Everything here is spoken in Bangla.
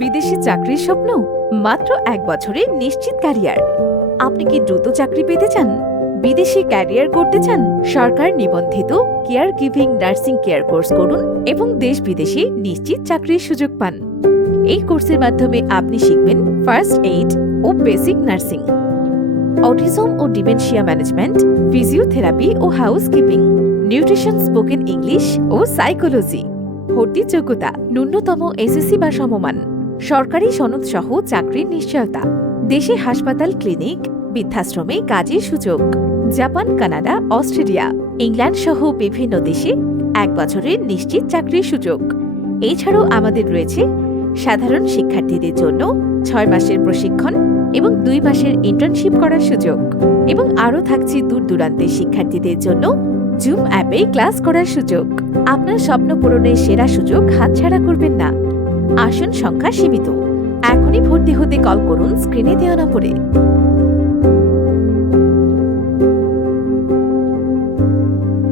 বিদেশি চাকরির স্বপ্ন? মাত্র এক বছরে নিশ্চিত ক্যারিয়ার। আপনি কি দ্রুত চাকরি পেতে চান? বিদেশি ক্যারিয়ার করতে চান? সরকার নিবন্ধিত care giving nursing care course করুন এবং দেশ বিদেশে নিশ্চিত চাকরির সুযোগ পান। এই কোর্সের মাধ্যমে আপনি শিখবেন ফার্স্ট এইড ও বেসিক নার্সিং অটিজম ও ডিমেনশিয়া ম্যানেজমেন্ট ফিজিওথেরাপি ও হাউসকিপিং নিউট্রিশন স্পোকেন ইংলিশ ও সাইকোলজি ভর্তি যোগ্যতা ন্যূনতম এসএসসি বা সমমান। সরকারি সনদ সহ চাকরির নিশ্চয়তা, দেশে হাসপাতাল, ক্লিনিক, বৃদ্ধাশ্রমে কাজের সুযোগ, জাপান, কানাডা, অস্ট্রেলিয়া, ইংল্যান্ড সহ বিভিন্ন দেশে এক বছরের নিশ্চিত চাকরির সুযোগ। এছাড়াও আমাদের রয়েছে সাধারণ শিক্ষার্থীদের জন্য ছয় মাসের প্রশিক্ষণ এবং দুই মাসের ইন্টার্নশিপ করার সুযোগ এবং আরও থাকছে দূর দূরান্তের শিক্ষার্থীদের জন্য জুম অ্যাপে ক্লাস করার সুযোগ। আপনার স্বপ্ন পূরণের সেরা সুযোগ হাতছাড়া করবেন না। আসন সংখ্যা সীমিত। এখনই ভর্তি হতে কল করুন স্ক্রিনে দেওয়া নম্বরে।